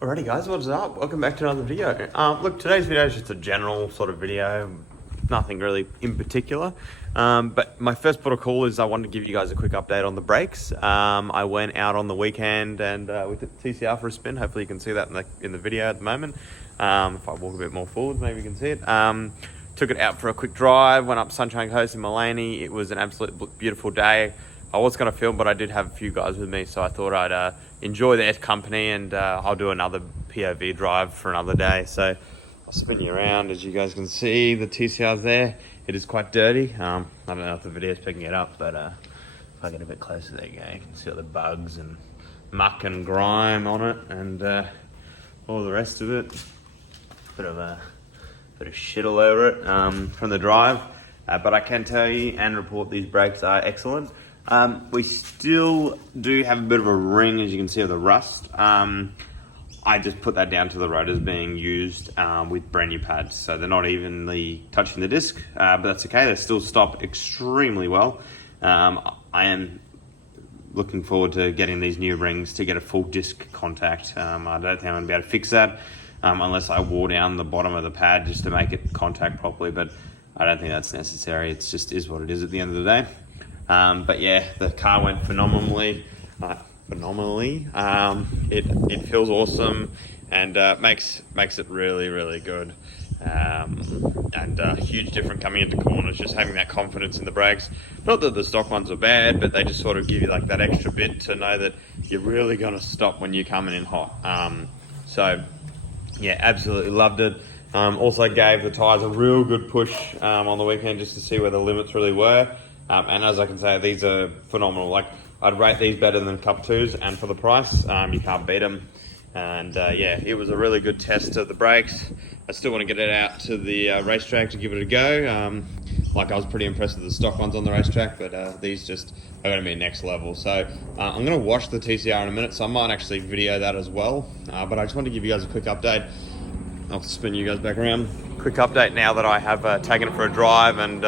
Alrighty guys, what's up? Welcome back to another video. Look, today's video is just a general sort of video, nothing really in particular. But my first port of call is I wanted to give you guys a quick update on the brakes. I went out on the weekend and with the TCR for a spin. Hopefully you can see that in the video at the moment. If I walk a bit more forward, maybe you can see it. Took it out for a quick drive, went up Sunshine Coast in Mullaney. It was an absolute beautiful day. I was going to film, but I did have a few guys with me, so I thought I'd enjoy their company, and I'll do another POV drive for another day. So I'll spin you around. As you guys can see, the TCR's there. It is quite dirty. I don't know if the video's picking it up, but if I get a bit closer, there you go. You can see all the bugs and muck and grime on it, and all the rest of it. Bit of shit all over it from the drive. But I can tell you and report these brakes are excellent. We still do have a bit of a ring, as you can see, of the rust. I just put that down to the rotors being used with brand new pads, so they're not evenly touching the disc, but that's okay. They still stop extremely well. I am looking forward to getting these new rings to get a full disc contact. I don't think I'm going to be able to fix that unless I wore down the bottom of the pad just to make it contact properly, but I don't think that's necessary. It just is what it is at the end of the day. But yeah, the car went phenomenally. It feels awesome and makes it really good. And huge difference coming into corners, just having that confidence in the brakes. Not that the stock ones are bad, but they just sort of give you like that extra bit to know that you're really going to stop when you're coming in hot. So yeah, absolutely loved it. Also gave the tyres a real good push on the weekend just to see where the limits really were. And as I can say, these are phenomenal. Like, I'd rate these better than Cup 2s, and for the price, you can't beat them. And yeah, it was a really good test of the brakes. I still want to get it out to the racetrack to give it a go. Like, I was pretty impressed with the stock ones on the racetrack, but these just are going to be next level. So I'm going to wash the TCR in a minute, so I might actually video that as well. But I just want to give you guys a quick update. I'll spin you guys back around. Quick update now that I have taken it for a drive and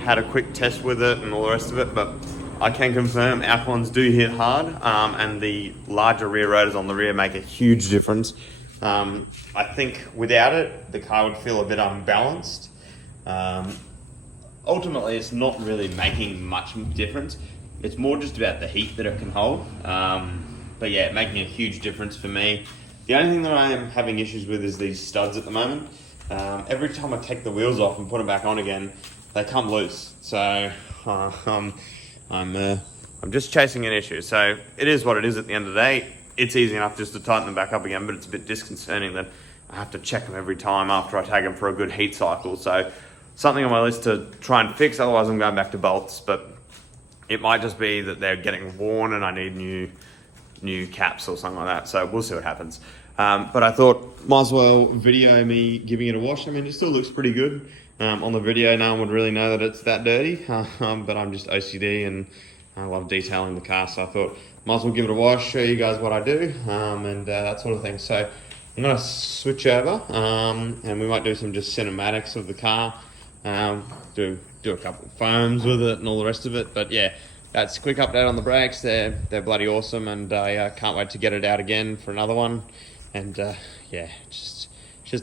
had a quick test with it and all the rest of it, but I can confirm Alcons do hit hard, and the larger rear rotors on the rear make a huge difference. I think without it, the car would feel a bit unbalanced. Ultimately, it's not really making much difference. It's more just about the heat that it can hold. But yeah, making a huge difference for me. The only thing that I am having issues with is these studs at the moment. Every time I take the wheels off and put them back on again, they come loose. So I'm just chasing an issue. So it is what it is at the end of the day. It's easy enough just to tighten them back up again, but it's a bit disconcerting that I have to check them every time after I take them for a good heat cycle. So something on my list to try and fix, otherwise I'm going back to bolts. But it might just be that they're getting worn and I need new caps or something like that. So we'll see what happens. But I thought might as well video me giving it a wash. I mean, it still looks pretty good. On the video, no one would really know that it's that dirty, but I'm just OCD and I love detailing the car, so I thought might as well give it a wash, show you guys what I do, and that sort of thing. So I'm going to switch over, and we might do some just cinematics of the car, do a couple of foams with it and all the rest of it. But yeah, that's a quick update on the brakes. They're bloody awesome, and I can't wait to get it out again for another one. And yeah, just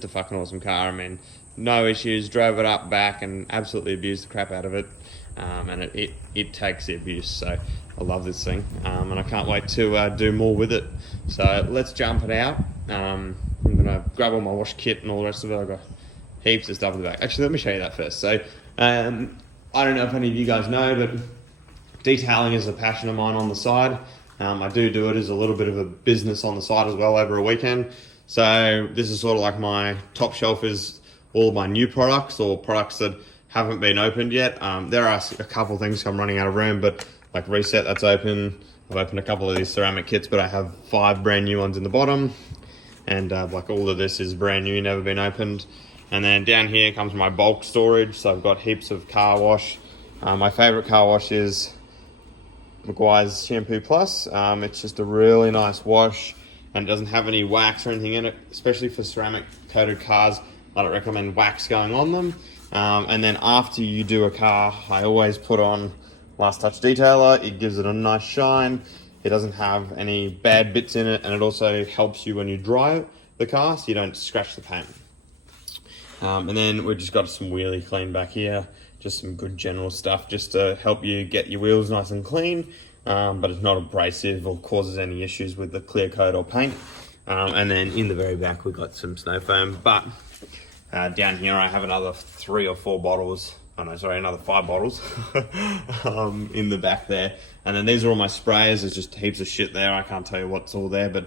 a fucking awesome car. I mean, no issues, drove it up, back, and absolutely abused the crap out of it. And it takes the abuse, so I love this thing. And I can't wait to do more with it. So let's jump it out. I'm gonna grab all my wash kit and all the rest of it. I've got heaps of stuff in the back. Actually, let me show you that first. So I don't know if any of you guys know, but detailing is a passion of mine on the side. I do it as a little bit of a business on the side as well over a weekend. So this is sort of like my top shelf is all of my new products or products that haven't been opened yet. There are a couple of things I'm running out of room, but like Reset, that's open. I've opened a couple of these ceramic kits, but I have 5 brand new ones in the bottom. And like all of this is brand new, never been opened. And then down here comes my bulk storage. So I've got heaps of car wash. My favorite car wash is Meguiar's Shampoo Plus. It's just a really nice wash and it doesn't have any wax or anything in it, especially for ceramic coated cars. I don't recommend wax going on them. And then after you do a car, I always put on Last Touch Detailer. It gives it a nice shine. It doesn't have any bad bits in it, and it also helps you when you drive the car so you don't scratch the paint. And then we've just got some wheelie clean back here, just some good general stuff just to help you get your wheels nice and clean, but it's not abrasive or causes any issues with the clear coat or paint. And then in the very back we've got some snow foam, but down here I have another 3 or 4 bottles, another 5 bottles in the back there. And then these are all my sprays. There's just heaps of shit there. I can't tell you what's all there, but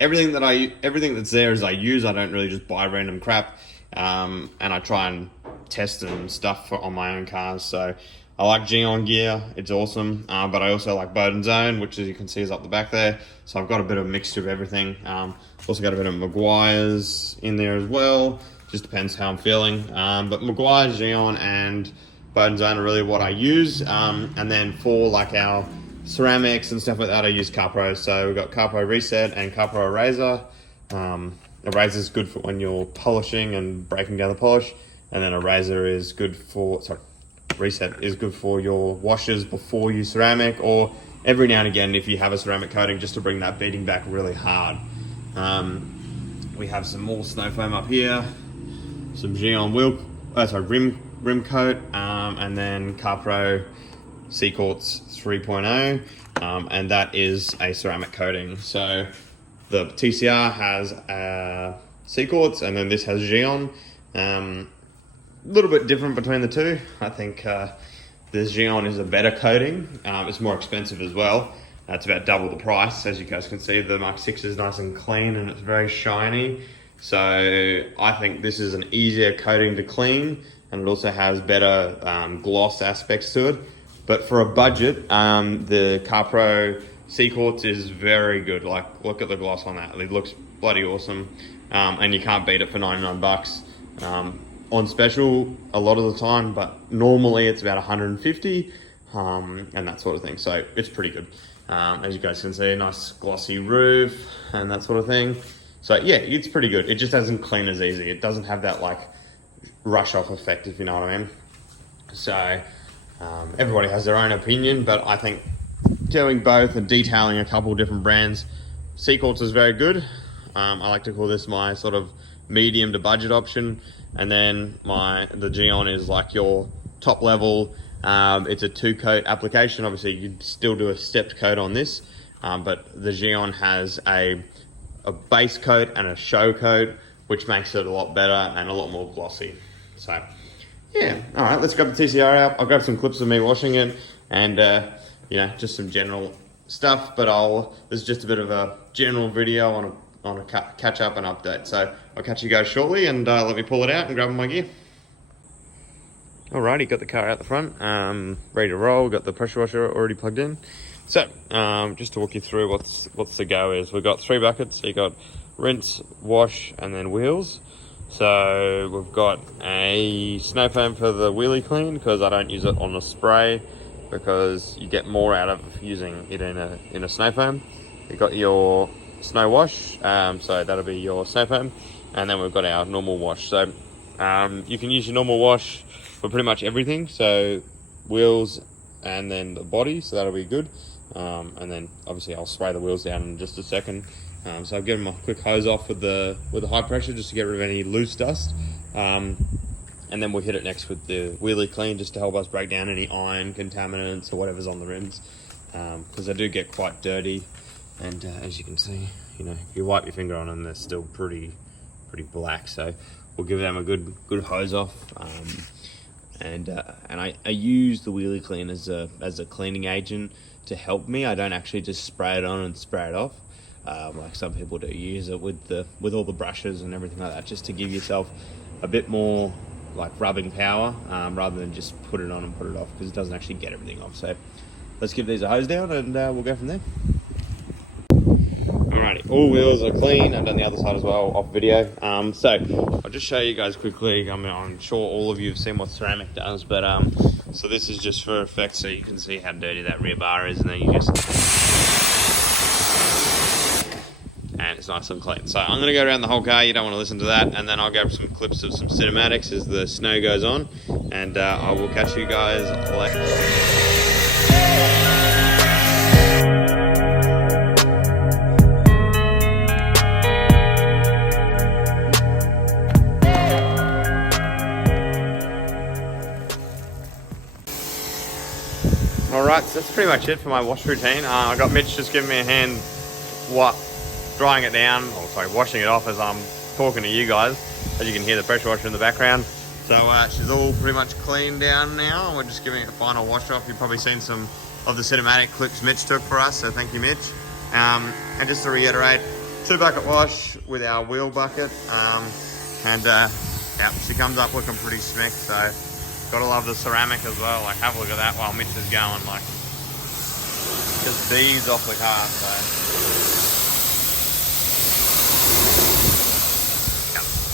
everything that's there is I use. I don't really just buy random crap. And I try and test and stuff on my own cars. So I like Geon gear, it's awesome, but I also like Bowden Zone, which as you can see is up the back there. So I've got a bit of a mixture of everything. Also got a bit of Maguire's in there as well, just depends how I'm feeling. But Maguire, Geon and Bowden Zone are really what I use. And then for like our ceramics and stuff like that, I use CarPro. So we've got CarPro Reset and CarPro Eraser. Eraser is good for when you're polishing and breaking down the polish, and then Eraser is good for, Reset is good for your washes before you ceramic, or every now and again if you have a ceramic coating, just to bring that beating back really hard. We have some more snow foam up here, some Geon rim coat, and then CarPro C-Quartz 3.0, and that is a ceramic coating. So the TCR has C-Quartz, and then this has Geon. A little bit different between the two. I think this Geon is a better coating. It's more expensive as well. It's about double the price. As you guys can see, the Mk6 is nice and clean and it's very shiny. So I think this is an easier coating to clean, and it also has better gloss aspects to it. But for a budget, the CarPro C-Quartz is very good. Like, look at the gloss on that. It looks bloody awesome. And you can't beat it for 99 bucks. On special a lot of the time, but normally it's about 150, and that sort of thing. So it's pretty good. As you guys can see, nice glossy roof and that sort of thing. So yeah, it's pretty good. It just doesn't clean as easy. It doesn't have that like rush off effect, if you know what I mean. So everybody has their own opinion, but I think doing both and detailing a couple of different brands, C-Quartz is very good. I like to call this my sort of medium to budget option, and then the Geon is like your top level. It's a 2-coat application. Obviously you'd still do a stepped coat on this, but the Geon has a base coat and a show coat, which makes it a lot better and a lot more glossy. So yeah, all right, let's grab the TCR out. I'll grab some clips of me washing it, and you know, just some general stuff, but this is just a bit of a general video on a catch up and update. So I'll catch you guys shortly, and let me pull it out and grab my gear. Alrighty, got the car out the front, ready to roll. Got the pressure washer already plugged in. So just to walk you through what's the go is, we've got 3 buckets. So you got rinse, wash, and then wheels. So we've got a snow foam for the wheelie clean, because I don't use it on a spray, because you get more out of using it in a snow foam. You've got your snow wash, so that'll be your snow foam, and then we've got our normal wash. So you can use your normal wash for pretty much everything, so wheels and then the body, so that'll be good. And then obviously I'll spray the wheels down in just a second. So I'll give them a quick hose off with the high pressure, just to get rid of any loose dust. And then we'll hit it next with the wheelie clean, just to help us break down any iron contaminants or whatever's on the rims, because they do get quite dirty. And as you can see, you know, if you wipe your finger on them, they're still pretty black. So we'll give them a good hose off. And I use the wheelie clean as a cleaning agent to help me. I don't actually just spray it on and spray it off, like some people do. You use it with all the brushes and everything like that, just to give yourself a bit more like rubbing power, rather than just put it on and put it off, because it doesn't actually get everything off. So let's give these a hose down, and we'll go from there. Alrighty, all wheels are clean. I've done the other side as well off video. So I'll just show you guys quickly. I'm sure all of you have seen what ceramic does, but so this is just for effect, so you can see how dirty that rear bar is, and then you just, and it's nice and clean. So I'm gonna go around the whole car. You don't want to listen to that, and then I'll grab some clips of some cinematics as the snow goes on, and I will catch you guys later. Alright, so that's pretty much it for my wash routine. I got Mitch just giving me a hand drying it down, or sorry, washing it off as I'm talking to you guys. As you can hear the pressure washer in the background. So she's all pretty much cleaned down now. We're just giving it a final wash off. You've probably seen some of the cinematic clips Mitch took for us, so thank you, Mitch. And just to reiterate, 2-bucket wash with our wheel bucket. Yeah, she comes up looking pretty smick, so gotta love the ceramic as well. Like, have a look at that while Mitch is going, like, just beads off the car, so.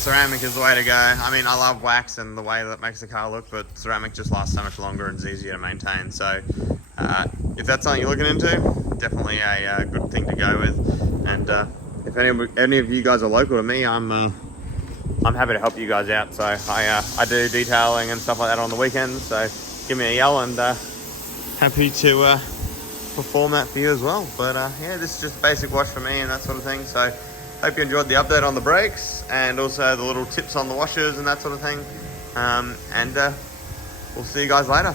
Ceramic is the way to go. I mean, I love wax and the way that makes the car look, but ceramic just lasts so much longer and is easier to maintain. So if that's something you're looking into, definitely a good thing to go with. And if any of you guys are local to me, I'm happy to help you guys out. So I do detailing and stuff like that on the weekends. So give me a yell, and happy to perform that for you as well. But yeah, this is just a basic wash for me and that sort of thing. So hope you enjoyed the update on the brakes and also the little tips on the washers and that sort of thing. And we'll see you guys later.